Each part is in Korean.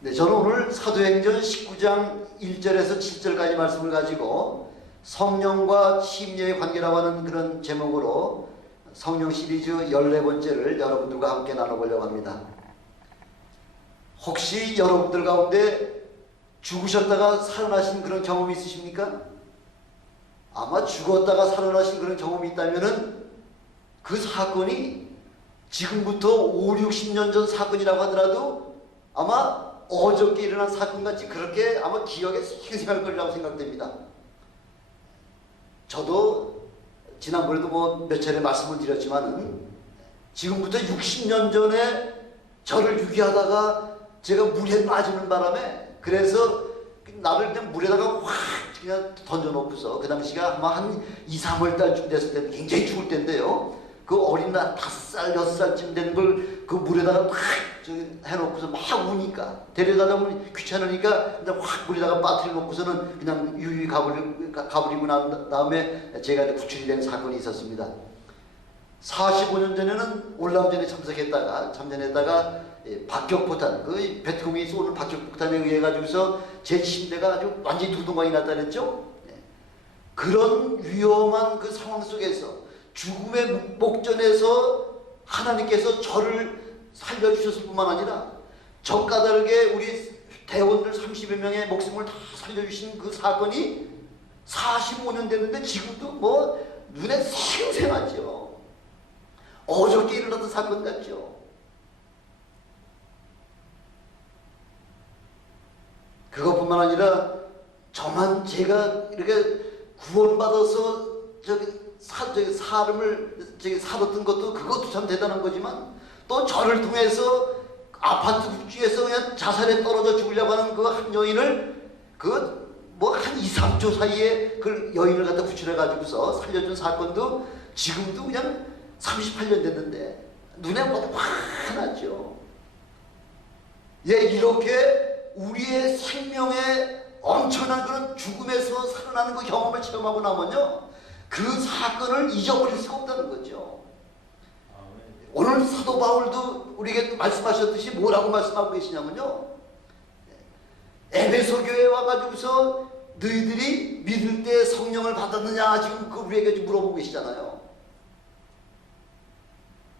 네, 저는 오늘 사도행전 19장 1절에서 7절까지 말씀을 가지고 성령과 침례의 관계라고 하는 그런 제목으로 성령 시리즈 14번째를 여러분들과 함께 나눠보려고 합니다. 혹시 여러분들 가운데 죽으셨다가 살아나신 그런 경험이 있으십니까? 아마 죽었다가 살아나신 그런 경험이 있다면은 그 사건이 지금부터 5, 60년 전 사건이라고 하더라도 아마 어저께 일어난 사건같이 그렇게 아마 기억에 생생할 거라고 생각됩니다. 저도 지난번에도 몇 차례 말씀을 드렸지만 지금부터 60년 전에 저를 유기하다가 제가 물에 빠지는 바람에 그래서 나를 그냥 물에다가 확 그냥 던져놓고서 그 당시가 아마 한 2, 3월 달쯤 됐을 때 굉장히 추울 때인데요. 그 어린 날 5살, 6살쯤 된 걸 그 물에다가 확 해놓고서 막 우니까 데려다가 보면 귀찮으니까 그냥 확 물에다가 빠뜨려 놓고서는 그냥 유유히 가버리고 난 다음에 제가 구출이 된 사건이 있었습니다. 45년 전에는 올라운전에 참전했다가 박격포탄, 그 베트콩이 쏘는 박격포탄에 의해 가지고서 제 침대가 아주 완전히 두동강이 났다 그랬죠. 그런 위험한 그 상황 속에서 죽음의 목전에서 하나님께서 저를 살려주셨을 뿐만 아니라 저 까닭에 우리 대원들 30여 명의 목숨을 다 살려주신 그 사건이 45년 됐는데 지금도 눈에 생생하죠. 어저께 일어났던 사건 같죠. 그것뿐만 아니라 저만 제가 이렇게 구원받아서 사람을 살았던 그것도 참 대단한 거지만 또 저를 통해서 아파트 굽지에서 그냥 자살에 떨어져 죽으려고 하는 그 한 여인을 한 2, 3초 사이에 그 여인을 갖다 구출해 가지고서 살려준 사건도 지금도 그냥 38년 됐는데 눈에 환하죠. 이렇게 우리의 생명의 엄청난 그런 죽음에서 살아나는 그 경험을 체험하고 나면요 그 사건을 잊어버릴 수가 없다는 거죠. 오늘 사도 바울도 우리에게 말씀하셨듯이 뭐라고 말씀하고 계시냐면요, 에베소 교회에 와가지고서 너희들이 믿을 때 성령을 받았느냐 지금 우리에게 물어보고 계시잖아요.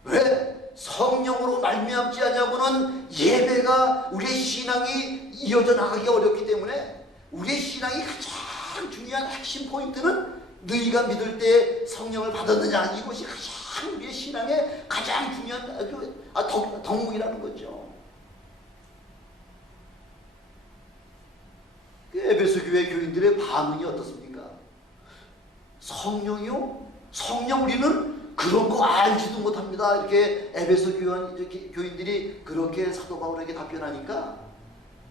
왜? 성령으로 말미암지 않냐고는 예배가 우리의 신앙이 이어져 나가기 어렵기 때문에 우리의 신앙이 가장 중요한 핵심 포인트는 너희가 믿을 때 성령을 받았느냐, 이것이 가장 우리의 신앙의 가장 중요한 덕목이라는 거죠. 에베소 교회 교인들의 반응이 어떻습니까? 성령이요? 성령 우리는 그런 거 알지도 못합니다. 이렇게 에베소 교인들이 그렇게 사도 바울에게 답변하니까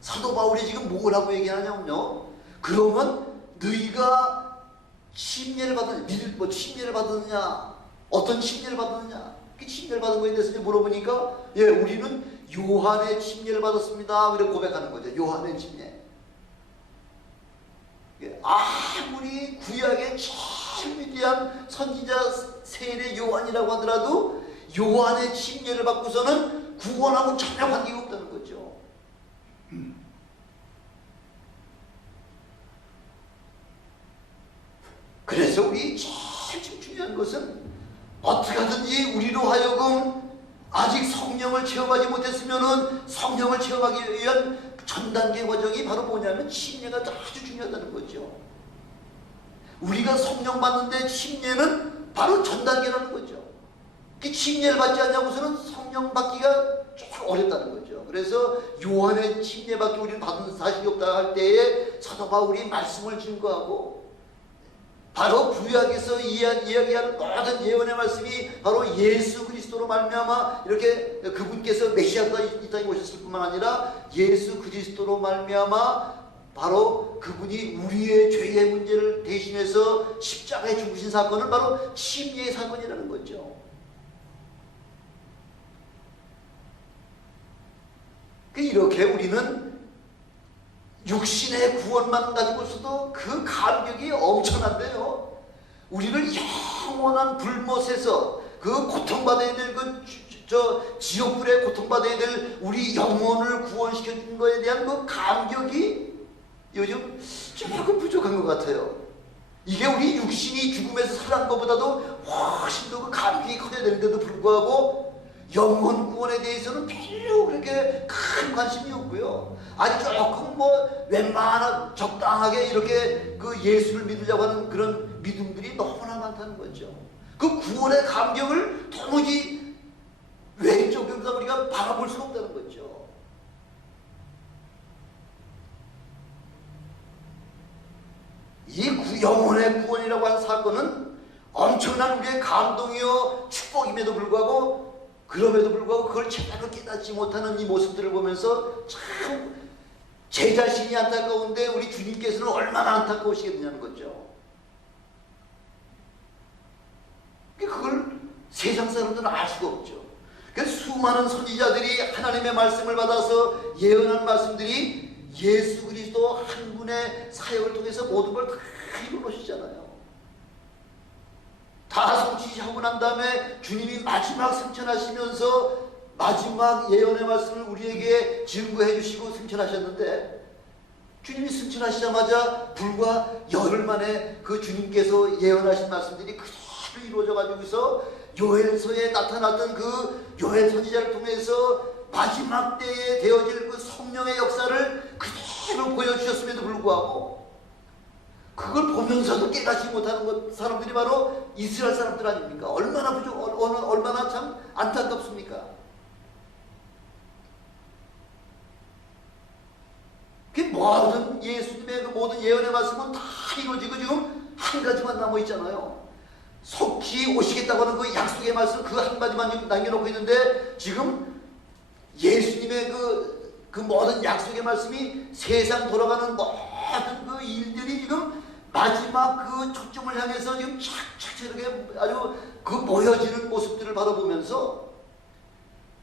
사도 바울이 지금 뭐라고 얘기하냐면요, 그러면 너희가 침례를 받았느냐, 침례를 받았느냐, 어떤 침례를 받았느냐, 그 침례를 받은 거에 대해서 물어보니까 우리는 요한의 침례를 받았습니다. 이렇게 고백하는 거죠. 요한의 침례. 아무리 구약의 제일 위대한 선지자 세례 요한이라고 하더라도 요한의 침례를 받고서는 구원하고 전혀 관계가 없다는 거죠. 그래서 우리 제일 중요한 것은 어떻게 하든지 우리로 하여금 아직 성령을 체험하지 못했으면은 성령을 체험하기 위한 전 단계 과정이 바로 뭐냐면 침례가 아주 중요하다는 거죠. 우리가 성령 받는데 침례는 바로 전 단계라는 거죠. 그 침례를 받지 않냐고서는 성령 받기가 조금 어렵다는 거죠. 그래서 요한의 침례 받기 우리는 받은 사실이 없다 할 때에 사도 바울이 말씀을 증거하고 바로 구약에서 이야기하는 모든 예언의 말씀이 바로 예수 그리스도로 말미암아 이렇게 그분께서 메시아가 이 땅에 오셨을 뿐만 아니라 예수 그리스도로 말미암아 바로 그분이 우리의 죄의 문제를 대신해서 십자가에 죽으신 사건은 바로 침례의 사건이라는 거죠. 이렇게 우리는 육신의 구원만 가지고서도 그 감격이 엄청난데요, 우리를 영원한 불못에서 그 고통받아야 될 그 저 지옥불에 고통받아야 될 우리 영혼을 구원시켜 준 거에 대한 그 감격이 요즘 조금 부족한 것 같아요. 이게 우리 육신이 죽음에서 살아난 것보다도 훨씬 더 그 감격이 커야 되는데도 불구하고 영혼 구원에 대해서는 별로 그렇게 큰 관심이 없고요. 아니 조금 뭐 웬만한 적당하게 이렇게 그 예수를 믿으려고 하는 그런 믿음들이 너무나 많다는 거죠. 그 구원의 감격을 도무지 외적으로 우리가 바라볼 수가 없다는 거죠. 이 영혼의 구원이라고 하는 사건은 엄청난 우리의 감동이요 축복임에도 불구하고 그럼에도 불구하고 그걸 제대로 깨닫지 못하는 이 모습들을 보면서 참 제 자신이 안타까운데 우리 주님께서는 얼마나 안타까우시겠느냐는 거죠. 그걸 세상 사람들은 알 수가 없죠. 수많은 선지자들이 하나님의 말씀을 받아서 예언한 말씀들이 예수 그리스도 한 분의 사역을 통해서 모든 걸 다 이루어주시잖아요. 다 성취하고 난 다음에 주님이 마지막 승천하시면서 마지막 예언의 말씀을 우리에게 증거해 주시고 승천하셨는데 주님이 승천하시자마자 불과 열흘 만에 그 주님께서 예언하신 말씀들이 그대로 이루어져 가지고서 요엘서에 나타났던 그 요엘 선지자를 통해서 마지막 때에 되어질 그 성령의 역사를 그대로 보여주셨음에도 불구하고 그걸 보면서도 깨닫지 못하는 사람들이 바로 이스라엘 사람들 아닙니까? 얼마나 참 안타깝습니까? 그 모든 예수님의 그 모든 예언의 말씀은 다 이루어지고 지금 한 가지만 남아 있잖아요. 속히 오시겠다고 하는 그 약속의 말씀 그 한마디만 남겨놓고 있는데 지금 예수님의 그 모든 약속의 말씀이 세상 돌아가는 모든 그 일들이 지금 마지막 그 초점을 향해서 지금 착착 이렇게 아주 그 모여지는 모습들을 바라보면서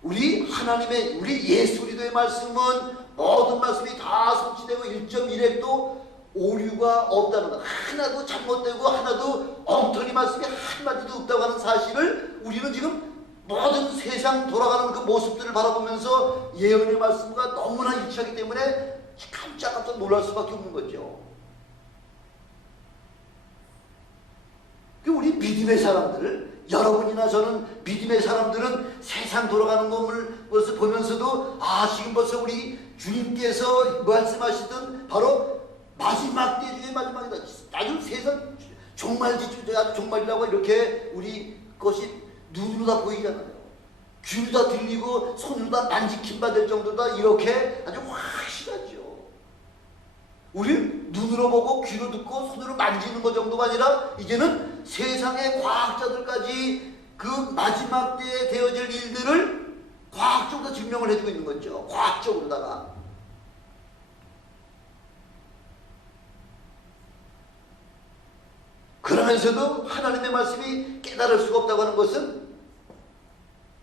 우리 하나님의 우리 예수 그리스도의 말씀은 모든 말씀이 다 성취되고 1.1핵도 오류가 없다는 것, 하나도 잘못되고 하나도 엉터리 말씀이 한마디도 없다고 하는 사실을 우리는 지금 모든 세상 돌아가는 그 모습들을 바라보면서 예언의 말씀과 너무나 일치하기 때문에 깜짝깜짝 놀랄 수밖에 없는 거죠. 우리 믿음의 사람들, 여러분이나 저는 믿음의 사람들은 세상 돌아가는 것을 보면서도 지금 벌써 우리 주님께서 말씀하시던 바로 마지막 때 중에 마지막이다. 아주 세상 종말지주제 아주 종말이라고 이렇게 우리 것이 눈으로 다 보이잖아요. 귀로 다 들리고 손으로 다 만지킴 받을 정도다 이렇게 아주 확실하죠. 우리는 눈으로 보고 귀로 듣고 손으로 만지는 것 정도가 아니라 이제는 세상의 과학자들까지 그 마지막 때에 되어질 일들을 과학적으로 증명을 해주고 있는 거죠. 과학적으로다가. 그러면서도 하나님의 말씀이 깨달을 수가 없다고 하는 것은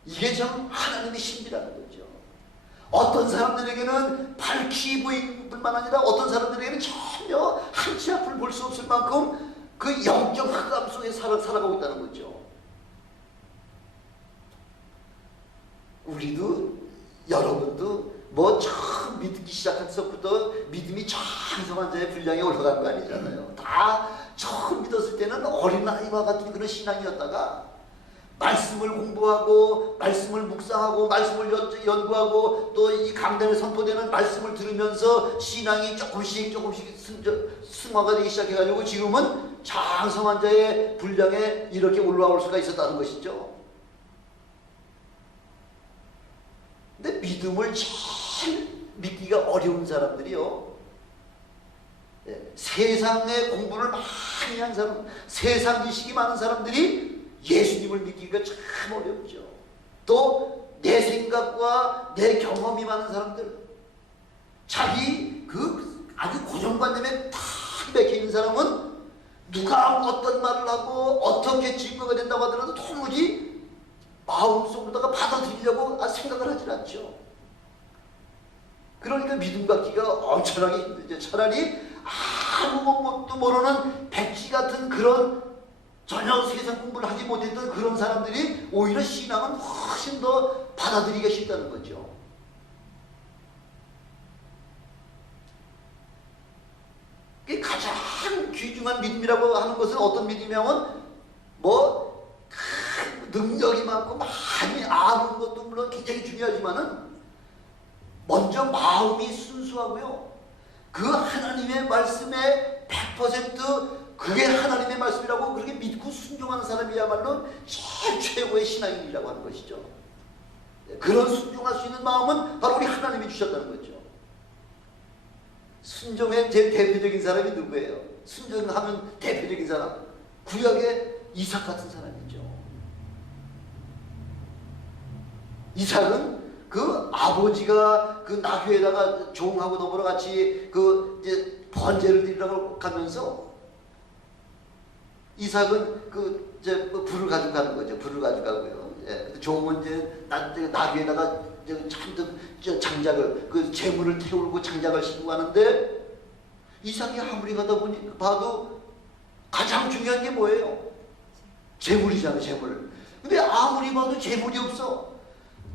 이게 참 하나님의 신비라는 거죠. 어떤 사람들에게는 밝히 보이는 뿐만 아니라 어떤 사람들에게는 전혀 한치 앞을 볼 수 없을 만큼 그 영적 흑암 속에 살아가고 있다는 거죠. 우리도 여러분도 뭐 처음 믿기 시작한 때부터 믿음이 장성한 자의 분량에 올라간 거 아니잖아요. 다 처음 믿었을 때는 어린아이와 같은 그런 신앙이었다가 말씀을 공부하고 말씀을 묵상하고 말씀을 연구하고 또 이 강단에 선포되는 말씀을 들으면서 신앙이 조금씩 승화가 되기 시작해가지고 지금은 장성한 자의 분량에 이렇게 올라올 수가 있었다는 것이죠. 근데 믿음을 제일 믿기가 어려운 사람들이요, 세상의 공부를 많이 한 사람, 세상 지식이 많은 사람들이 예수님을 믿기가 참 어렵죠. 또 내 생각과 내 경험이 많은 사람들, 자기 그 아주 고정관념에 다 맥혀 있는 사람은 누가 어떤 말을 하고 어떻게 증거가 된다고 하더라도 도무지 마음속으로다가 받아들이려고 생각을 하질 않죠. 그러니까 믿음 갖기가 엄청나게 힘들죠. 차라리 아무것도 모르는 백지 같은 그런 전혀 세상 공부를 하지 못했던 그런 사람들이 오히려 신앙은 훨씬 훨씬 더 받아들이기가 쉽다는 거죠. 가장 귀중한 믿음이라고 하는 것은 어떤 믿음이냐면 뭐 능력이 많고 많이 아는 것도 물론 굉장히 중요하지만은 먼저 마음이 순수하고요. 그 하나님의 말씀에 100% 그게 하나님의 말씀이라고 그렇게 믿고 순종하는 사람이야말로 제일 최고의 신앙인이라고 하는 것이죠. 그런 순종할 수 있는 마음은 바로 우리 하나님이 주셨다는 거죠. 순종의 제일 대표적인 사람이 누구예요? 순종하면 대표적인 사람, 구약의 이삭 같은 사람이죠. 이삭은 그 아버지가 그 나귀에다가 종하고 더불어 같이 그 이제 번제를 드리라고 가면서 이삭은 그 이제 불을 가지고 가는 거죠. 불을 가지고 가고요. 예. 종은 이제 나귀에다가 잔뜩 장작을 그 재물을 태우고 장작을 싣고 가는데 이삭이 아무리 가다 보니 봐도 가장 중요한 게 뭐예요? 재물이잖아요. 재물. 근데 아무리 봐도 재물이 없어.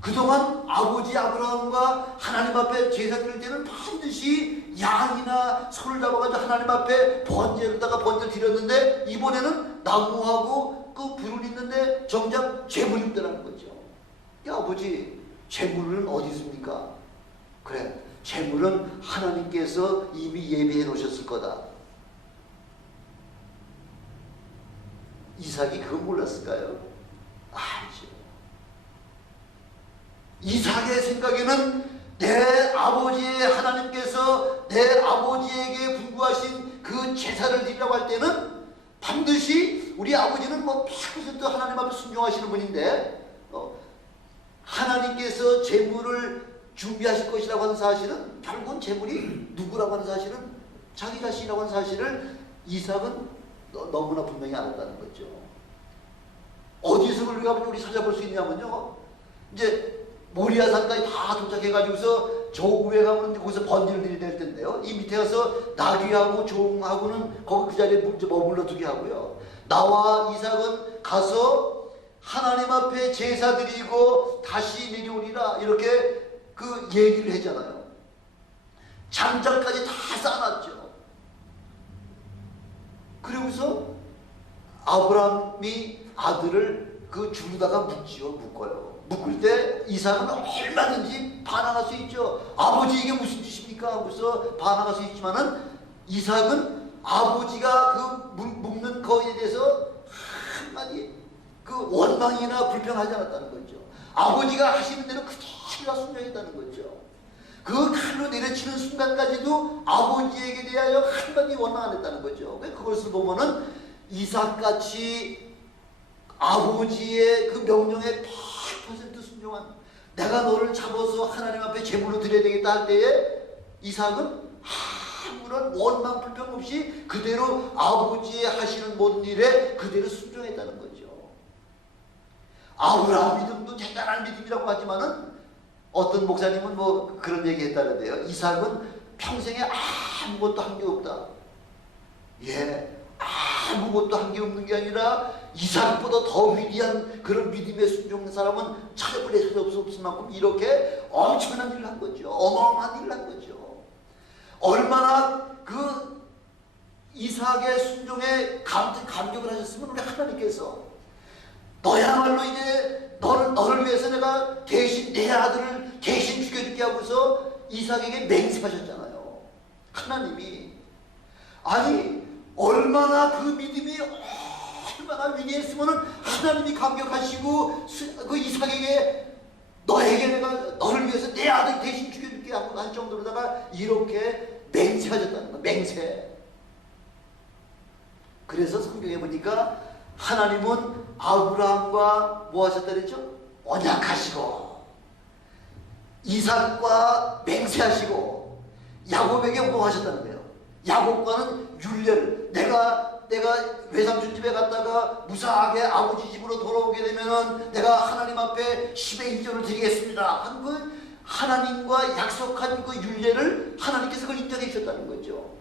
그동안 아버지 아브라함과 하나님 앞에 제사 드릴 때는 반드시 양이나 소를 잡아가지고 하나님 앞에 번제로다가 번제를 드렸는데 이번에는 나무하고 그 불을 있는데 정작 재물이 없다는 거죠. 야, 아버지 재물은 어디 있습니까? 그래, 재물은 하나님께서 이미 예비해 놓으셨을 거다. 이삭이 그걸 몰랐을까요? 알죠. 이삭의 생각에는 내 아버지의 하나님께서 내 아버지에게 분부하신 그 제사를 드리라고 할 때는 반드시 우리 아버지는 뭐 100% 하나님 앞에 순종하시는 분인데 하나님께서 재물을 준비하실 것이라고 하는 사실은 결국은 재물이 누구라고 하는 사실은 자기 자신이라고 하는 사실을 이삭은 너무나 분명히 알았다는 거죠. 어디서 우리 찾아볼 수 있냐면요, 이제 모리아산까지 다 도착해가지고서 저구에 가면 거기서 번제를 드려야 될 텐데요. 이 밑에 가서 나귀하고 종하고는 거기 그 자리에 머물러 두게 하고요. 나와 이삭은 가서 하나님 앞에 제사 드리고 다시 내려오리라 이렇게 그 얘기를 했잖아요. 장작까지 다 쌓아놨죠. 그리고서 아브라함이 아들을 그 줄에다가 묶어요. 묶을 때 이삭은 얼마든지 반항할 수 있죠. 아버지 이게 무슨 짓입니까? 하고서 반항할 수 있지만은 이삭은 아버지가 그 묶는 거에 대해서 한마디 그 원망이나 불평하지 않았다는 거죠. 아버지가 하시는 대로 그대로 순종했다는 거죠. 그 칼로 내려치는 순간까지도 아버지에게 대하여 한마디 원망 안 했다는 거죠. 그것을 보면은 이삭같이 아버지의 그 명령에 100% 순종한, 내가 너를 잡아서 하나님 앞에 제물로 드려야 되겠다 할 때에 이삭은 아무런 원망 불평 없이 그대로 아버지의 하시는 모든 일에 그대로 순종했다는 거죠. 아브라함 믿음도 대단한 믿음이라고 하지만은 어떤 목사님은 뭐 그런 얘기 했다는데요. 이삭은 평생에 아무것도 한 게 없다. 예, 아무것도 한 게 없는 게 아니라 이삭보다 더 위대한 그런 믿음의 순종한 사람은 찾아볼 수 없을 만큼 이렇게 엄청난 일을 한 거죠. 어마어마한 일을 한 거죠. 얼마나 그 이삭의 순종에 감격을 하셨으면 우리 하나님께서 너야말로 이제 너를 위해서 내가 대신 내 아들을 대신 죽여줄게 하고서 이삭에게 맹세하셨잖아요. 하나님이. 아니 얼마나 그 믿음이 얼마나 위대했으면 하나님이 감격하시고 그 이삭에게 너에게 내가 너를 위해서 내 아들 대신 죽여줄게 하고 한 정도로다가 이렇게 맹세하셨다는 거예요. 맹세. 그래서 성경에 보니까 하나님은 아브라함과 뭐 하셨다 그랬죠? 언약하시고 이삭과 맹세하시고 야곱에게 뭐 하셨다는 거예요? 야곱과는 율례를 내가 외삼촌 집에 갔다가 무사하게 아버지 집으로 돌아오게 되면은 내가 하나님 앞에 10의 1조를 드리겠습니다 한 그 하나님과 약속한 그 율례를 하나님께서 그걸 인정해 주셨다는 거죠.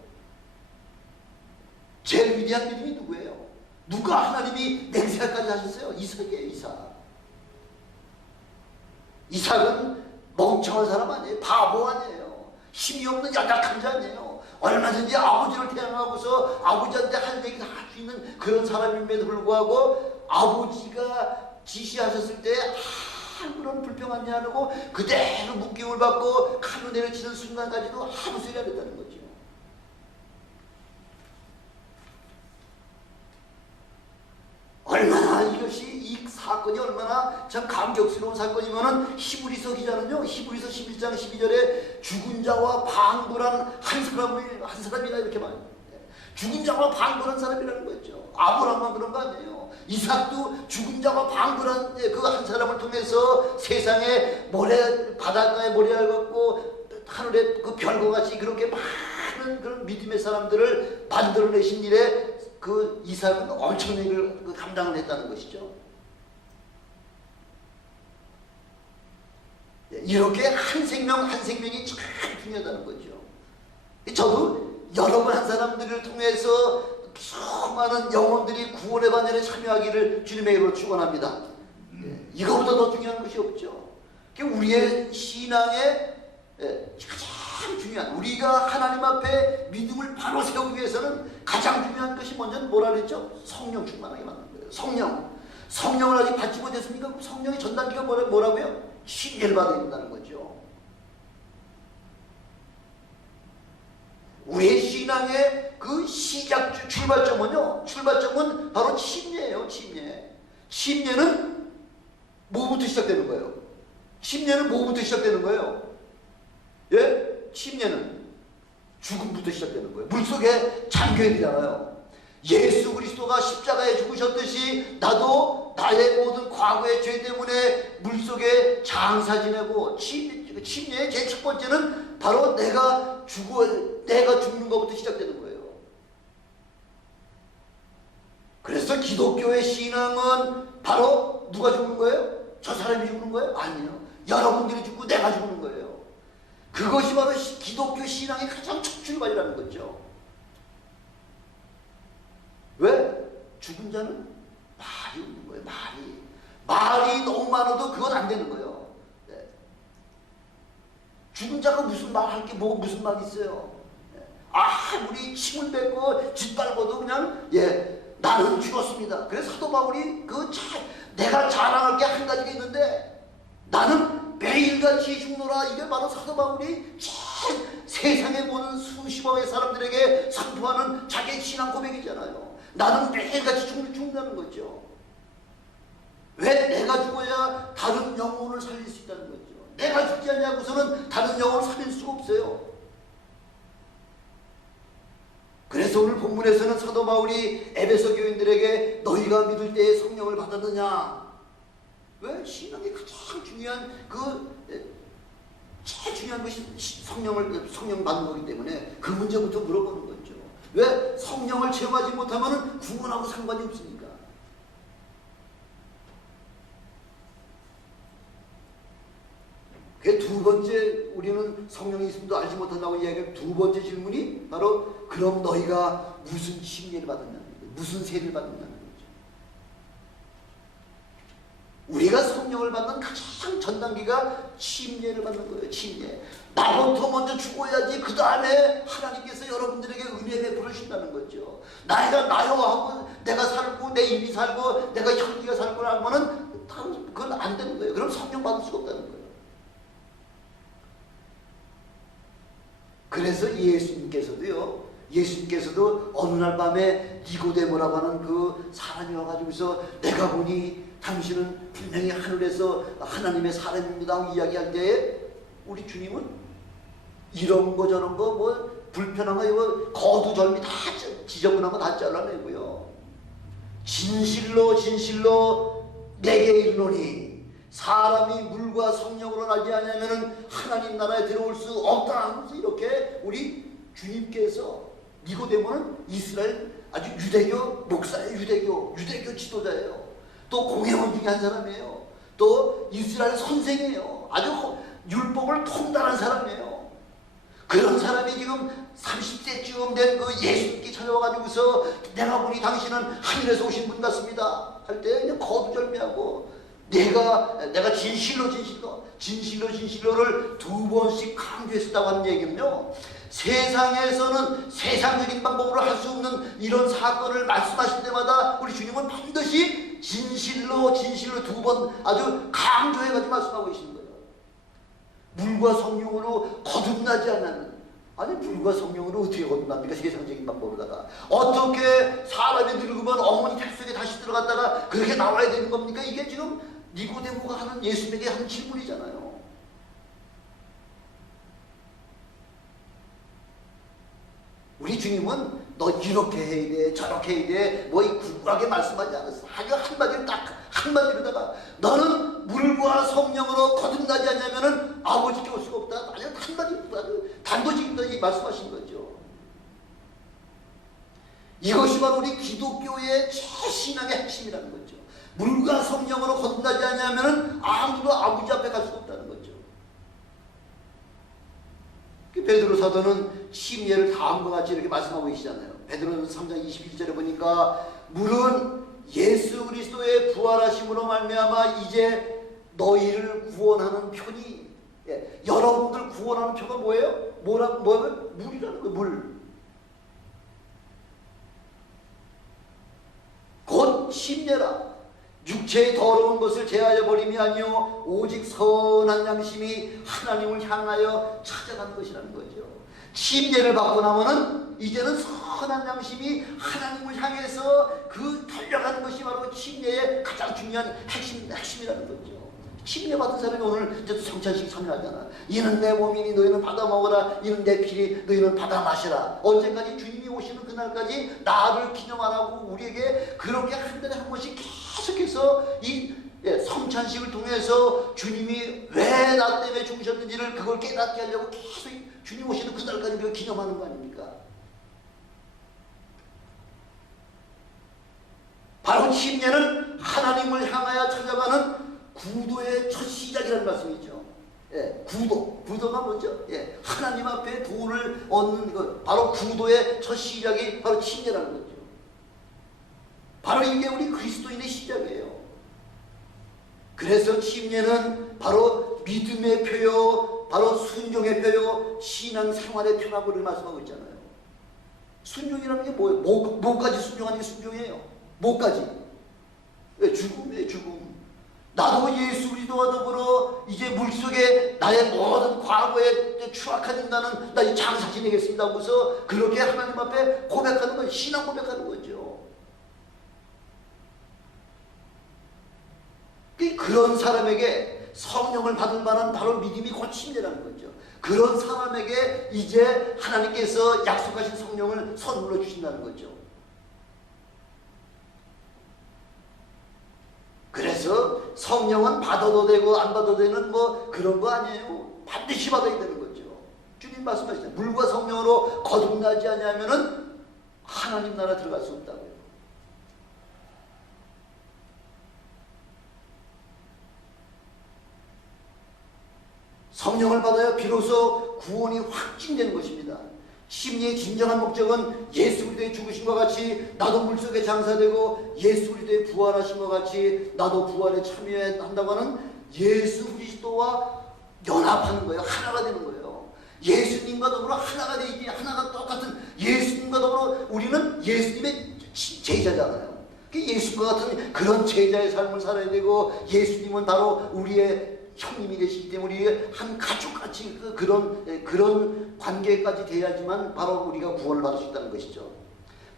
제일 위대한 믿음이 누구예요? 누가 하나님이 맹세까지 하셨어요? 이삭이에요. 이삭. 이삭은 멍청한 사람 아니에요. 바보 아니에요. 힘이 없는 연약한 자 아니에요. 얼마든지 아버지를 태어나고서 아버지한테 할 얘기 다 할 수 있는 그런 사람임에도 불구하고 아버지가 지시하셨을 때 아무런 불평하지 않고 그대로 묶임을 받고 칼로 내려치는 순간까지도 아무 소리 안 했다는 거죠. 얼마나 이것이 이 사건이 얼마나 참 감격스러운 사건이면은 히브리서 기자는요, 히브리서 11장 12절에 죽은 자와 방불한 한 사람이라 이렇게 말합니다. 죽은 자와 방불한 사람이라는 거죠. 아브라함만 그런 거 아니에요. 이삭도 죽은 자와 방불한 그 한 사람을 통해서 세상에 바닷가에 모래알 같고 하늘에 그 별과 같이 그렇게 많은 그런 믿음의 사람들을 만들어내신 일에 그 이삭은 엄청난 일을 감당을 했다는 것이죠. 이렇게 한 생명 한 생명이 참 중요하다는 거죠. 저도 여러분 한 사람들을 통해서 수많은 영혼들이 구원의 반열에 참여하기를 주님의 이름으로 축원합니다. 이거보다 더 중요한 것이 없죠. 우리의 신앙의 가장 중요한, 우리가 하나님 앞에 믿음을 바로 세우기 위해서는 가장 중요한 것이 먼저는 뭐라 그랬죠? 성령 충만하게 만드는 거예요. 성령을 아직 받지 못했습니까? 성령의 전단지가 뭐라고요? 신뢰를 받아야 된다는 거죠. 우리의 신앙의 그 출발점은 바로 침례예요. 침례는 뭐부터 시작되는 거예요? 침례는 뭐부터 시작되는 거예요? 예? 침례는 죽음부터 시작되는 거예요. 물속에 잠겨야 되잖아요. 예수 그리스도가 십자가에 죽으셨듯이 나도 나의 모든 과거의 죄 때문에 물속에 장사 지내고, 침례의 제일 첫 번째는 바로 내가 죽는 것부터 시작되는 거예요. 그래서 기독교의 신앙은 바로 누가 죽는 거예요? 저 사람이 죽는 거예요? 아니요. 여러분들이 죽고 내가 죽는 거예요. 그것이 바로 기독교 신앙의 가장 첫 출발이라는 거죠. 왜? 죽은 자는 말이 없는 거예요. 말이 너무 많아도 그건 안 되는 거예요. 네. 죽은 자가 무슨 말 할 게 무슨 말이 있어요. 네. 우리 침을 뱉고 짓밟아도 그냥 나는 죽었습니다. 그래서 사도 바울이 내가 자랑할 게 한 가지가 있는데 나는 매일같이 죽노라. 이게 바로 사도 바울이 세상에 보는 수십억의 사람들에게 선포하는 자기의 신앙 고백이잖아요. 나는 매일같이 죽는다는 거죠. 왜? 내가 죽어야 다른 영혼을 살릴 수 있다는 거죠. 내가 죽지 않냐고서는 다른 영혼을 살릴 수가 없어요. 그래서 오늘 본문에서는 사도 바울이 에베소 교인들에게 너희가 믿을 때에 성령을 받았느냐? 왜? 신앙의 가장 중요한 제일 중요한 것이 성령 받는 거기 때문에 그 문제부터 물어보는 거죠. 왜? 성령을 체험하지 못하면 구원하고 상관이 없으니까. 그 두 번째, 우리는 성령이 있음도 알지 못한다고 이야기할 두 번째 질문이 바로 그럼 너희가 무슨 침례를 받았냐는 거예요. 무슨 세례를 받았냐는 거죠. 우리가 성령을 받는 가장 전 단계가 침례를 받는 거예요. 침례. 나부터 먼저 죽어야지 그 다음에 하나님께서 여러분들에게 은혜 베풀으신다는 거죠. 나이가 나요 하고 내가 살고 내 입이 살고 내가 혈기가 살고 하면은 그건 안 되는 거예요. 그럼 성령 받을 수가 없다는 거예요. 그래서 예수님께서도 어느 날 밤에 니고데모라고 하는 그 사람이 와가지고서 내가 보니 당신은 분명히 하늘에서 하나님의 사람입니다 하고 이야기할 때에 우리 주님은 이런 거 저런 거 불편한 거 이거 거두절미 다 지저분한 거 다 잘라내고요. 진실로 내게 이르노니 사람이 물과 성령으로 나지 않으면 하나님 나라에 들어올 수 없다 하면서 이렇게 우리 주님께서 니고데모는 이스라엘 아주 유대교 목사예요. 유대교 지도자예요. 또 공회원 중에 한 사람이에요. 또 이스라엘 선생이에요. 아주 율법을 통달한 사람이에요. 그런 사람이 지금 30세쯤 된 그 예수님께 찾아와가지고서 내가 보니 당신은 하늘에서 오신 분 같습니다 할 때 그냥 거두절미하고 내가 진실로 진실로 진실로를 두 번씩 강조했었다고 하는 얘기는요, 세상에서는 세상적인 방법으로 할 수 없는 이런 사건을 말씀하실 때마다 우리 주님은 반드시 진실로 진실로 두 번 아주 강조해가지고 말씀하고 계시는 거예요. 물과 성령으로 거듭나지 않는, 아니 물과 성령으로 어떻게 거듭납니까? 세상적인 방법으로다가 어떻게 사람이 늙으면 어머니 胎속에 다시 들어갔다가 그렇게 나와야 되는 겁니까? 이게 지금 니고데모가 하는, 예수님에게 하는 질문이잖아요. 우리 주님은 너 이렇게 해야 돼, 저렇게 해야 돼, 뭐 구구하게 말씀하지 않았어. 아주 한마디로 딱 한마디로다가 너는 물과 성령으로 거듭나지 않냐면은 아버지께 올 수가 없다. 아주 한마디로 아주 단도직입적으로 말씀하신 거죠. 이것이 바로 우리 기독교의 최신앙의 핵심이라는 거죠. 물과 성령으로 거듭나지 않냐면은 아무도 아버지 앞에 갈 수가 없다는 거죠. 베드로 사도는 심예를 다음과 같이 이렇게 말씀하고 계시잖아요. 베드로는 3장 21절에 보니까 물은 예수 그리스도의 부활하심으로 말미암아 이제 너희를 구원하는 표니, 여러분들 구원하는 표가 뭐예요? 뭐예요? 물이라는 거예요. 물. 곧 심예라. 육체의 더러운 것을 제하여 버림이 아니요 오직 선한 양심이 하나님을 향하여 찾아가는 것이라는 거죠. 침례를 받고 나면은 이제는 선한 양심이 하나님을 향해서 그 달려가는 것이 바로 침례의 가장 중요한 핵심이라는 거죠. 침례 받은 사람이 오늘 이제 성찬식 참여하잖아. 이는 내 몸이니 너희는 받아 먹어라. 이는 내 피니 너희는 받아 마시라. 언제까지? 주님이 오시는 그날까지 나를 기념 안 하고 우리에게 그렇게 한 달에 한 번씩 계속해서 이 성찬식을 통해서 주님이 왜 나 때문에 죽으셨는지를 그걸 깨닫게 하려고 계속 주님 오시는 그날까지 우리가 기념하는 거 아닙니까? 바로 침례는 하나님을 향하여 찾아가는 구도의 첫 시작이라는 말씀이죠. 구도가 뭐죠? 하나님 앞에 도를 얻는 것, 바로 구도의 첫 시작이 바로 침례라는 거죠. 바로 이게 우리 그리스도인의 시작이에요. 그래서 침례는 바로 믿음의 표요, 바로 순종의 표요, 신앙 생활의 표라고 말씀하고 있잖아요. 순종이라는 게 뭐예요? 뭐까지 순종하는 게 순종이에요? 뭐까지? 죽음이에요, 죽음. 나도 예수 그리스도와 더불어 이제 물속에 나의 모든 과거에 추악한 인간은 나 이 장사 지내겠습니다 하고서 그렇게 하나님 앞에 고백하는 건 신앙 고백하는 거죠. 그런 사람에게 성령을 받을 만한 바로 믿음이 곧 침례라는 거죠. 그런 사람에게 이제 하나님께서 약속하신 성령을 선물로 주신다는 거죠. 그래서 성령은 받아도 되고 안 받아도 되는 뭐 그런 거 아니에요. 반드시 받아야 되는 거죠. 주님 말씀하시잖아요. 물과 성령으로 거듭나지 않으면은 하나님 나라 들어갈 수 없다고요. 성령을 받아야 비로소 구원이 확증되는 것입니다. 심리의 진정한 목적은 예수 그리스도의 죽으심과 같이 나도 물속에 장사되고 예수 그리스도의 부활하심과 같이 나도 부활에 참여한다고 하는 예수 그리스도와 연합하는 거예요. 하나가 되는 거예요. 예수님과 더불어 하나가 되지, 하나가 똑같은 예수님과 더불어 우리는 예수님의 제자잖아요. 예수님과 같은 그런 제자의 삶을 살아야 되고, 예수님은 바로 우리의 형님이 되시기 때문에 우리 한 가족같이 그런 관계까지 돼야지만 바로 우리가 구원을 받을 수 있다는 것이죠.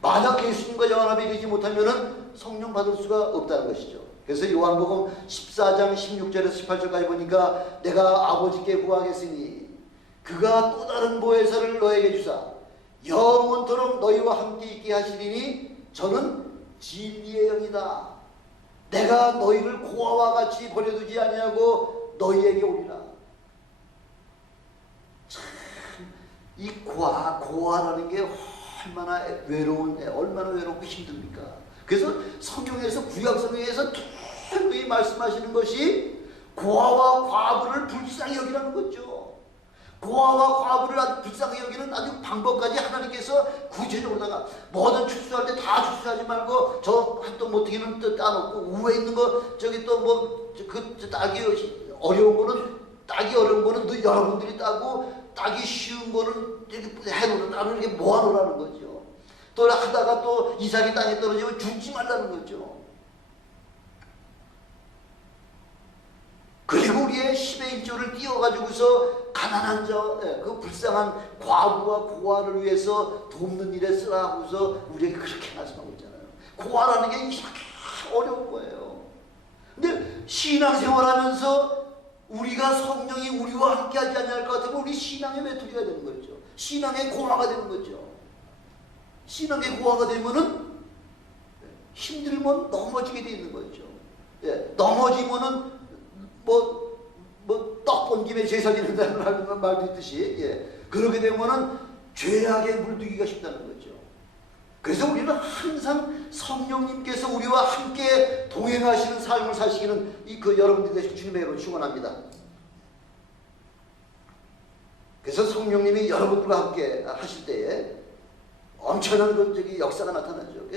만약 예수님과 연합이 되지 못하면은 성령 받을 수가 없다는 것이죠. 그래서 요한복음 14장 16절에서 18절까지 보니까 내가 아버지께 구하겠으니 그가 또 다른 보혜사를 너에게 주사 영원토록 너희와 함께 있게 하시리니 저는 진리의 영이다. 내가 너희를 고아와 같이 버려두지 아니하고 너희에게 오리라. 참, 이 고아라는 게 얼마나 외롭고 힘듭니까? 그래서 성경에서, 구약 성경에서 특별히 말씀하시는 것이 고아와 과부를 불쌍히 여기라는 거죠. 고아와 과부를 아주 불쌍히 여기는 아주 방법까지 하나님께서 구체적으로다가 뭐든 출수할 때 다 출수하지 말고 저 한동 못하기는 또 따놓고 우에 있는 거 저기 또 뭐 그 따기 어려운 거는 따기 어려운 거는 너 여러분들이 따고 따기 쉬운 거는 이렇게 해놓으라, 나는 이렇게 모아놓으라는 거죠. 또 하다가 또 이삭이 땅에 떨어지면 죽지 말라는 거죠. 그리고 우리의 10의 1조를 띄워가지고서 가난한 그 불쌍한 과부와 고아를 위해서 돕는 일에 쓰라 하고서 우리에게 그렇게 말씀하고 있잖아요. 고아라는 게 이렇게 어려운 거예요. 근데 신앙생활 하면서 우리가 성령이 우리와 함께 하지 않을 것 같으면 우리 신앙의 메뚜기가 되는 거죠. 신앙의 고아가 되는 거죠. 신앙의 고아가 되면은 힘들면 넘어지게 되는 거죠. 예, 넘어지면은 떡 본 김에 제사 지낸다는 말도 있듯이, 예, 그렇게 되면은 죄악에 물들기가 쉽다는 거죠. 그래서 우리는 항상 성령님께서 우리와 함께 동행하시는 삶을 사시기는 여러분들이 되시고 주님의 이름으로 축원합니다. 그래서 성령님이 여러분들과 함께 하실 때에 엄청난 역사가 나타나죠.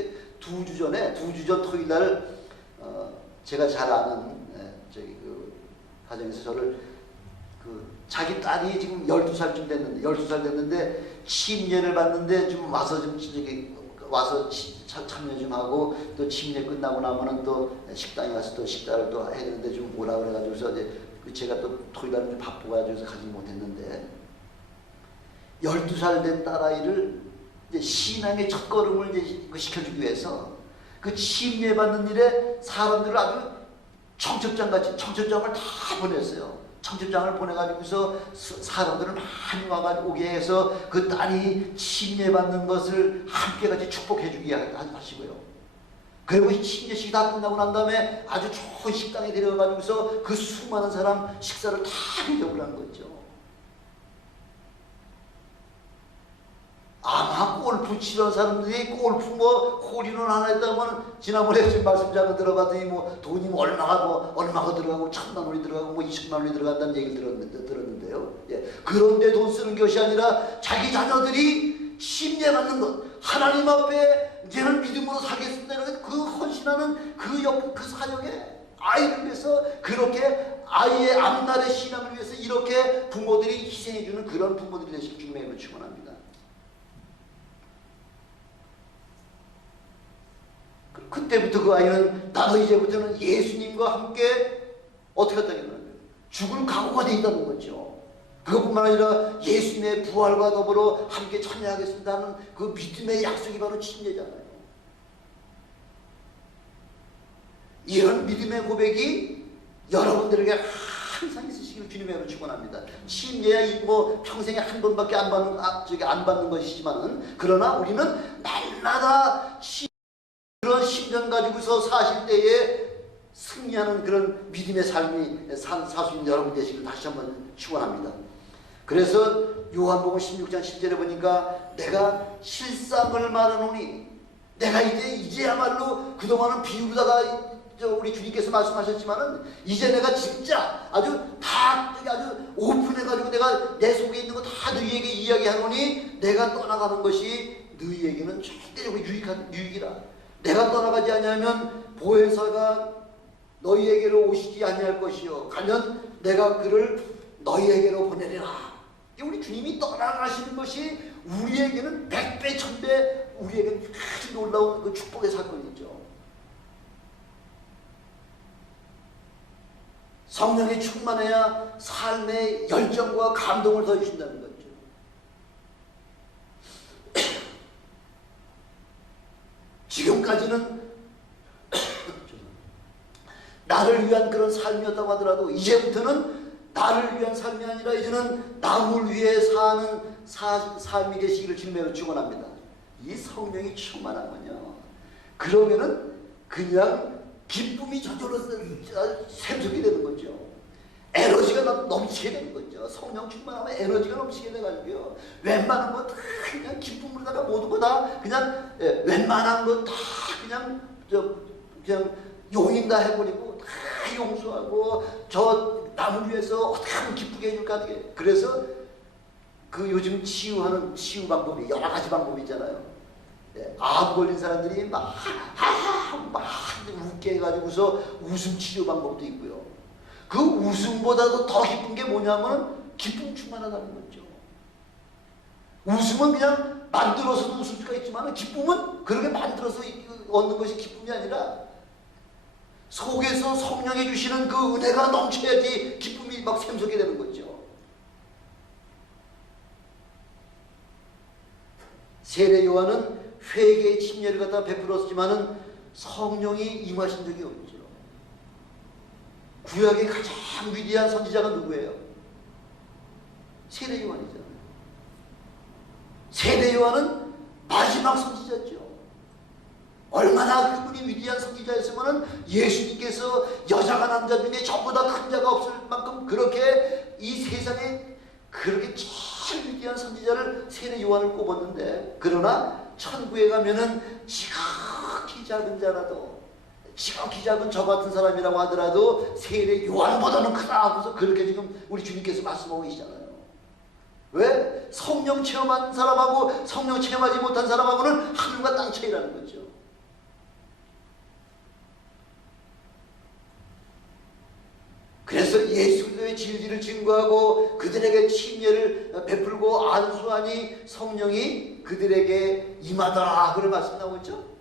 2주 전 토요일 날 제가 잘 아는 가정에서 저를 자기 딸이 지금 12살쯤 됐는데 12살 됐는데 침례를 받는데 좀 와서 참여 좀 하고 또 침례 끝나고 나면은 또 식당에 가서 또 식사를 또 해야 되는데 좀 오라 그래가지고서 이제 제가 또 토요일 날은 좀 바빠가지고서 가지 못했는데 12살 된 딸아이를 이제 신앙의 첫걸음을 이제 시켜주기 위해서 그 침례 받는 일에 사람들을 아주 청첩장같이 청첩장을 다 보냈어요. 청첩장을 보내가지고서 사람들을 많이 와가지고 오게 해서 그 딸이 침례 받는 것을 함께 같이 축복해주게 하시고요. 그리고 침례식이 다 끝나고 난 다음에 아주 좋은 식당에 데려가지고서 그 수많은 사람 식사를 다 해주려고 하는 거죠. 아마 골프 치던 사람들이 골프 홀인원 하나 했다면 지난번에 지금 말씀 잠깐 들어봤더니 돈이 얼마가 들어가고 1,000만 원이 들어가고 20만 원이 들어간다는 얘기를 들었는데요. 예. 그런데 돈 쓰는 것이 아니라 자기 자녀들이 침례받는 것, 하나님 앞에 이제는 믿음으로 살겠습니다라는 그 헌신하는 그 사역에 아이를 위해서 그렇게 아이의 앞날의 신앙을 위해서 이렇게 부모들이 희생해주는 그런 부모들이 되실 주님의 이름으로 축원합니다. 그때부터 그 아이는 나도 이제부터는 예수님과 함께 어떻게 했다는 거예요? 죽을 각오가 되어 있다는 거죠. 그것뿐만 아니라 예수님의 부활과 더불어 함께 참여하겠습니다 하는 그 믿음의 약속이 바로 침례잖아요. 이런 믿음의 고백이 여러분들에게 항상 있으시길 주님의 이름으로 축원합니다. 침례야 평생에 한 번밖에 안 받는 것이지만은 그러나 우리는 날마다 그런 심정 가지고서 사실 때에 승리하는 그런 믿음의 삶이 사수 있는 여러분 되시길 다시 한번 축원합니다. 그래서 요한복음 16장 10절에 보니까 내가 실상을 말하노니 내가 이제야말로 그동안은 비우다가 우리 주님께서 말씀하셨지만은 이제 내가 진짜 아주 오픈해가지고 내가 내 속에 있는 거 다 너희에게 이야기하노니 내가 떠나가는 것이 너희에게는 절대적으로 유익이라. 내가 떠나가지 아니하면 보혜사가 너희에게로 오시지 아니할 것이요 가면 내가 그를 너희에게로 보내리라. 우리 주님이 떠나가시는 것이 우리에게는 100배 1000배 우리에게는 아주 놀라운 그 축복의 사건이죠. 성령에 충만해야 삶의 열정과 감동을 더해준다는 거죠. 지금까지는 나를 위한 그런 삶이었다고 하더라도 이제부터는 나를 위한 삶이 아니라 이제는 남을 위해 사는 삶이 되시기를 주님으로 축원합니다. 이 성령이 충만하면요, 그러면은 그냥 기쁨이 저절로 샘솟게 되는 거죠. 에너지가 넘치게 되는 거죠. 성령 충만하면 에너지가 넘치게 돼가지고요, 웬만한 거 다 그냥 기쁨으로다가 모든 거 다 그냥 웬만한 거 다 그냥 용인 다 해버리고 다 용서하고 저 남을 위해서 어떻게 하면 기쁘게 해줄까. 그래서 그 요즘 치유 방법이 여러 가지 방법이 있잖아요. 암 걸린 사람들이 막 웃게 해가지고서 웃음 치료 방법도 있고요. 그 웃음보다도 더 기쁜 게 뭐냐면 기쁨 충만하다는 거죠. 웃음은 그냥 만들어서도 웃을 수가 있지만 기쁨은 그렇게 만들어서 얻는 것이 기쁨이 아니라 속에서 성령이 주시는 그 은혜가 넘쳐야지 기쁨이 막 샘솟게 되는 거죠. 세례 요한은 회개의 침례를 갖다 베풀었지만은 성령이 임하신 적이 없죠. 구약의 가장 위대한 선지자가 누구예요? 세례 요한이잖아요. 세례 요한은 마지막 선지자죠. 얼마나 그분이 위대한 선지자였으면 예수님께서 여자가 남자 중에 전부 다 큰 자가 없을 만큼 그렇게 이 세상에 그렇게 제일 위대한 선지자를 세례 요한을 꼽았는데, 그러나 천국에 가면은 지극히 작은 자라도, 지극히 작은 저 같은 사람이라고 하더라도 세례 요한보다는 크다 하고서 그렇게 지금 우리 주님께서 말씀하고 계시잖아요. 왜? 성령 체험한 사람하고 성령 체험하지 못한 사람하고는 하늘과 땅 차이라는 거죠. 그래서 예수 그리스도의 진리를 증거하고 그들에게 침례를 베풀고 안수하니 성령이 그들에게 임하더라, 그런 말씀 나오고 있죠.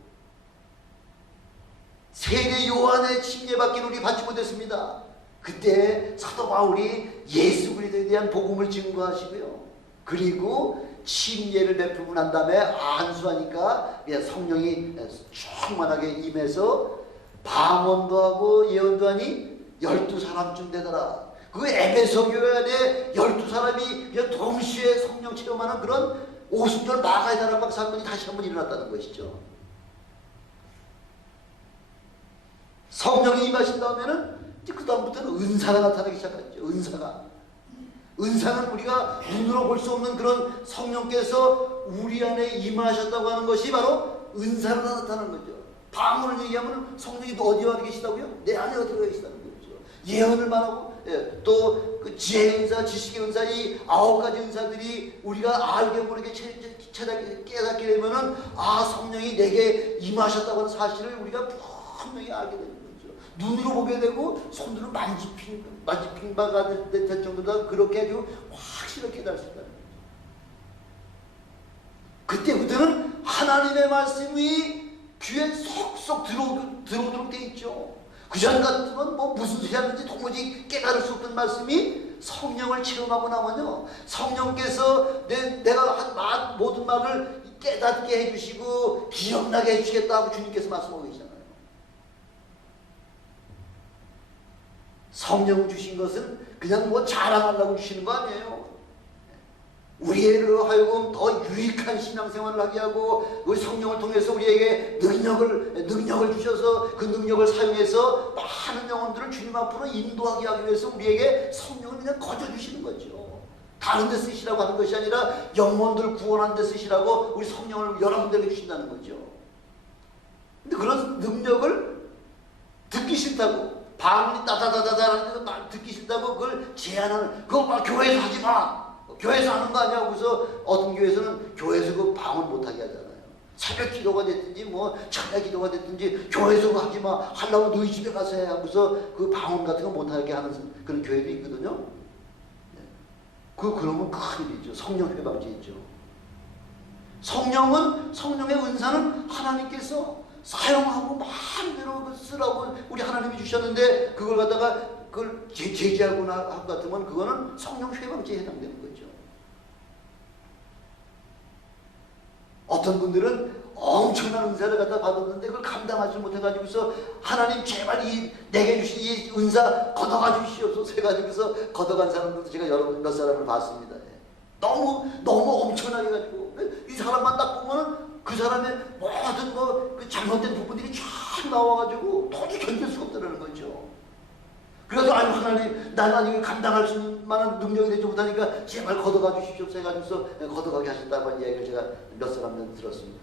세례 요한의 침례받기는 우리 받지 못했습니다. 그때 사도 바울이 예수 그리스도에 대한 복음을 증거하시고요, 그리고 침례를 베풀고 난 다음에 안수하니까 성령이 충만하게 임해서 방언도 하고 예언도 하니 12사람쯤 되더라. 그 에베소 교회 안에 12사람이 동시에 성령 체험하는 그런 오순절 마가의 다락방 사건이 다시 한번 일어났다는 것이죠. 성령이 임하신 다음에는 이제 그 다음부터는 은사가 나타나기 시작하죠. 은사는 우리가 눈으로 볼 수 없는 그런 성령께서 우리 안에 임하셨다고 하는 것이 바로 은사로 나타나는 거죠. 방언을 얘기하면 성령이 또 어디 와 계시다고요? 내 안에 어디가 계시다는 거죠. 예언을 말하고, 또 그 지혜의 은사, 지식의 은사, 이 9가지 은사들이 우리가 알게 모르게 깨닫게 되면은 성령이 내게 임하셨다고 하는 사실을 우리가 분명히 알게 되는 거죠. 눈으로 보게 되고 손으로 만지핑바가 될 정도다, 그렇게 아주 확실하게 깨달을 수 있다는 거죠. 그때부터는 하나님의 말씀이 귀에 속속 들어오도록 돼 있죠. 그전 같으면 무슨 소리 하는지 도무지 깨달을 수 없던 말씀이 성령을 체험하고 나면요, 성령께서 내가 한 모든 말을 깨닫게 해주시고 기억나게 해주시겠다고 주님께서 말씀하고 계시잖아요. 성령 주신 것은 그냥 자랑하려고 주시는 거 아니에요. 우리로 하여금 더 유익한 신앙생활을 하게 하고, 우리 성령을 통해서 우리에게 능력을 주셔서 그 능력을 사용해서 많은 영혼들을 주님 앞으로 인도하게 하기 위해서 우리에게 성령을 그냥 거저주시는 거죠. 다른 데 쓰시라고 하는 것이 아니라 영혼들 구원하는 데 쓰시라고 우리 성령을 여러분들에게 주신다는 거죠. 근데 그런 능력을 듣기 싫다고, 방언이 따다다다다라는 말 듣기 싫다고 그걸 제한하는, 그거 막 교회에서 하지 마, 교회에서 하는 거 아니야. 그래서 어떤 교회에서는 교회에서 그 방언 못하게 하잖아요. 새벽 기도가 됐든지 철야 기도가 됐든지 교회에서 하지 마, 하려면 너희 집에 가서 해 하고서 그 방언 같은 거 못하게 하는 그런 교회도 있거든요. 그러면 큰일이죠. 성령 회방죄이죠. 성령의 은사는 하나님께서 사용하고 마음대로 쓰라고 우리 하나님이 주셨는데, 그걸 갖다가 그걸 제지하거나 할 것 같으면 그거는 성령 회방죄에 해당되는 거죠. 어떤 분들은 엄청난 은사를 갖다 받았는데 그걸 감당하지 못해가지고서 하나님 제발 내게 주신 이 은사 걷어가 주시옵소서 해가지고서 걷어간 사람들도 제가 몇 사람을 봤습니다. 너무 엄청나게 가지고 이 사람만 딱 보면은 그 사람의 모든 그 잘못된 부분들이 쫙 나와가지고 도저히 견딜 수가 없다는 거죠. 그래서 하나님, 나는 이걸 감당할 수 있는 만한 능력이 되지 못하니까 제발 걷어가 주십시오 해가지고서 걷어가게 하셨다고 하는 이야기를 제가 몇 사람한테 들었습니다.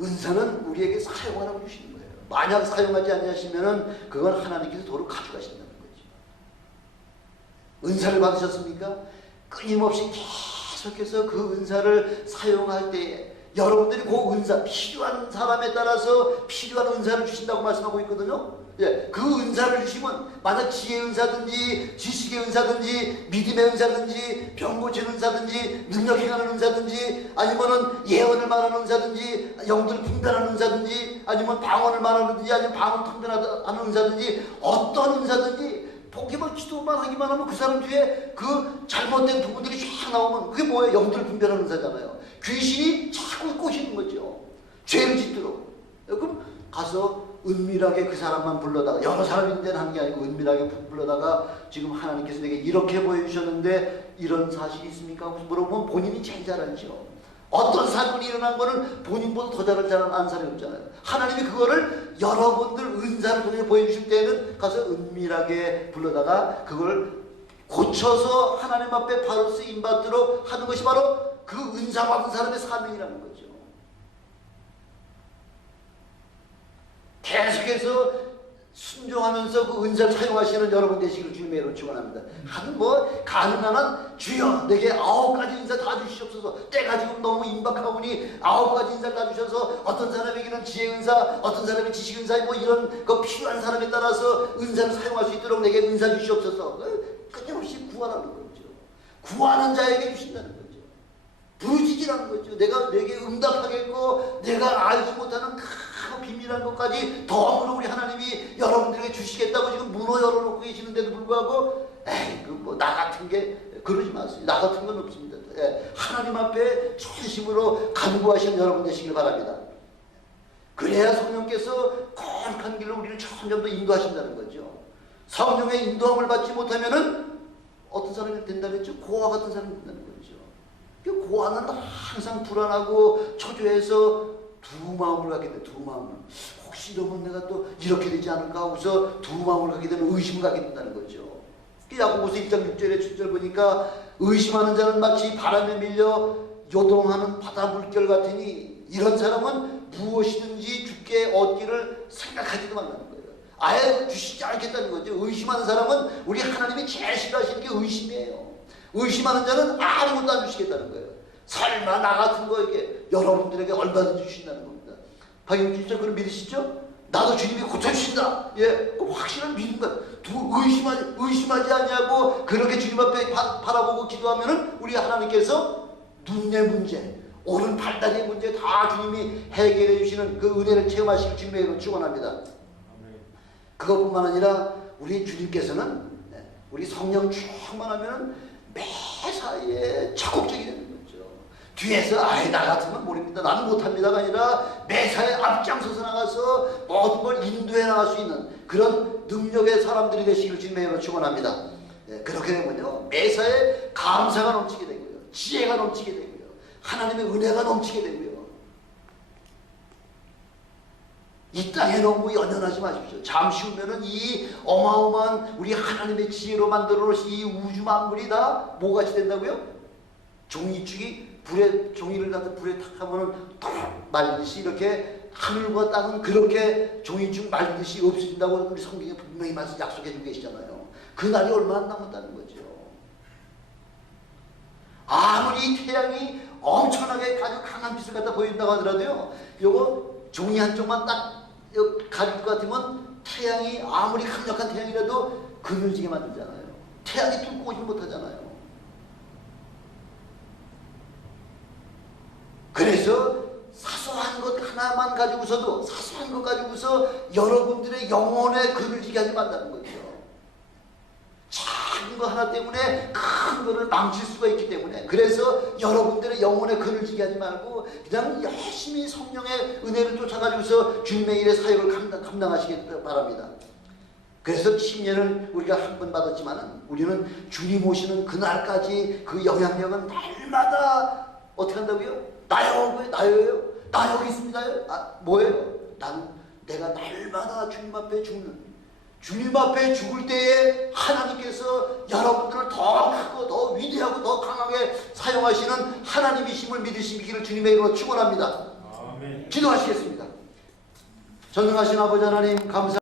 은사는 우리에게 사용하라고 주시는 거예요. 만약 사용하지 않으시면은 그건 하나님께서 도로 가져가신다는 거죠. 은사를 받으셨습니까? 끊임없이 계속해서 그 은사를 사용할 때에 여러분들이 그 은사, 필요한 사람에 따라서 필요한 은사를 주신다고 말씀하고 있거든요. 예, 그 은사를 주시면 만약 지혜의 은사든지 지식의 은사든지 믿음의 은사든지 병 고치는 은사든지 능력 행하는 은사든지 아니면은 예언을 말하는 은사든지 영들 분별하는 은사든지 아니면 방언을 말하는지 아니면 방언 통변하는 은사든지 어떤 은사든지 보기만 기도만 하기만 하면 그 사람 뒤에 그 잘못된 부분들이 쫙 나오면 그게 뭐예요? 영들 분별하는 은사잖아요. 귀신이 자꾸 꼬시는 거죠. 죄를 짓도록. 그럼 가서 은밀하게 그 사람만 불러다가 여러 사람이 있는데 하는 게 아니고 은밀하게 불러다가 지금 하나님께서 내게 이렇게 보여주셨는데 이런 사실이 있습니까? 하고 물어보면 본인이 제일 잘 알죠. 어떤 사건이 일어난 거는 본인보다 더 잘 아는 사람이 없잖아요. 하나님이 그거를 여러분들 은사를 통해 보여주실 때는 가서 은밀하게 불러다가 그걸 고쳐서 하나님 앞에 바로 쓰임받도록 하는 것이 바로 그 은사 받은 사람의 사명이라는 거죠. 계속해서 순종하면서 그 은사를 사용하시는 여러분 되시기를 주님의 이름으로 축원합니다. 하는 뭐 가능한 한 주여 내게 9가지 은사 다 주시옵소서. 때가 지금 너무 임박하오니 9가지 은사 다 주셔서 어떤 사람에게는 지혜 은사, 어떤 사람이 지식 은사, 뭐 이런 거 필요한 사람에 따라서 은사를 사용할 수 있도록 내게 은사 주시옵소서. 끊임없이 구하라는 거죠. 구하는 자에게 주신다는 거죠. 부르짖으라는 거죠. 내게 응답하겠고 내가 알지 못하는 큰 비밀한 것까지 덤으로 우리 하나님이 여러분들에게 주시겠다고 지금 문어 열어놓고 계시는데도 불구하고 에이 그 뭐 나 같은 게 그러지 마세요. 나 같은 건 없습니다. 하나님 앞에 전심으로 간구하시는 여러분 되시길 바랍니다. 그래야 성령께서 거룩한 길로 우리를 점점 더 인도하신다는 거죠. 성령의 인도함을 받지 못하면은 어떤 사람이 된다고 했죠? 고아 같은 사람이 된다는 거죠. 그 고아는 항상 불안하고 초조해서 두 마음을 갖게 돼. 두 마음을. 혹시 이러면 내가 또 이렇게 되지 않을까 하고서 두 마음을 갖게 되면 의심을 갖게 된다는 거죠. 야고보서 1장 6절에 7절 보니까 의심하는 자는 마치 바람에 밀려 요동하는 바다 물결 같으니 이런 사람은 무엇이든지 주께 얻기를 생각하지도 말라는 거예요. 아예 주시지 않겠다는 거죠. 의심하는 사람은 우리 하나님이 제일 싫어하시는 게 의심이에요. 의심하는 자는 아무것도 안 주시겠다는 거예요. 설마 나 같은 거에게 여러분들에게 얼마든지 주신다는 겁니다. 박영준 진짜 그걸 믿으시죠? 나도 주님이 고쳐주신다. 예, 그 확실한 믿음과 의심하지 아니하고 그렇게 주님 앞에 바라보고 기도하면은 우리 하나님께서 눈의 문제, 오른 팔다리의 문제 다 주님이 해결해 주시는 그 은혜를 체험하시길 주님의 이름으로 축원합니다. 그것뿐만 아니라 우리 주님께서는 우리 성령 충만하면 매사에 적극적이 되는 거죠. 뒤에서 아이 나 같으면 모릅니다. 나는 못합니다가 아니라 매사에 앞장서서 나가서 모든 걸 인도해 나갈 수 있는 그런 능력의 사람들이 되시길 주님의 이름으로 축원합니다. 그렇게 되면요 매사에 감사가 넘치게 되고요, 지혜가 넘치게 되고요, 하나님의 은혜가 넘치게 되고요. 이 땅에 너무 연연하지 마십시오. 잠시 후면은 이 어마어마한 우리 하나님의 지혜로 만들어 놓으신 이 우주 만물이 다 뭐같이 된다고요? 종이축이 종이를 갖다 불에 탁 하면은 탁 말리듯이 이렇게 하늘과 땅은 그렇게 종이축 말리듯이 없어진다고 우리 성경에 분명히 말씀 약속해 주고 계시잖아요. 그날이 얼마 안 남았다는 거죠. 아무리 태양이 엄청나게 아주 강한 빛을 갖다 보인다고 하더라도요, 요거 종이 한쪽만 딱 가릴 것 같으면 태양이 아무리 강력한 태양이라도 그늘지게 만들잖아요. 태양이 뚫고 오지 못하잖아요. 그래서 사소한 것 하나만 가지고서도 사소한 것 가지고서 여러분들의 영혼에 그늘지게 하지 말라는 거죠. 작은 거 하나 때문에 큰 거를 망칠 수가 있기 때문에, 그래서 여러분들의 영혼에 그늘지게 하지 말고 그냥 열심히 성령의 은혜를 쫓아가지고서 주님의 일의 사역을 감당하시길 바랍니다. 그래서 10년을 우리가 한 번 받았지만 우리는 주님 오시는 그날까지 그 영향력은 날마다 어떻게 한다고요? 나요? 나요예요? 나 여기 있습니다요? 뭐예요? 내가 날마다 주님 앞에 죽는, 주님 앞에 죽을 때에 하나님께서 여러분들을 더 크고 더 위대하고 더 강하게 사용하시는 하나님이심을 믿으시기를 주님의 이름으로 축원합니다. 기도하시겠습니다. 전능하신 아버지 하나님 감사합니다.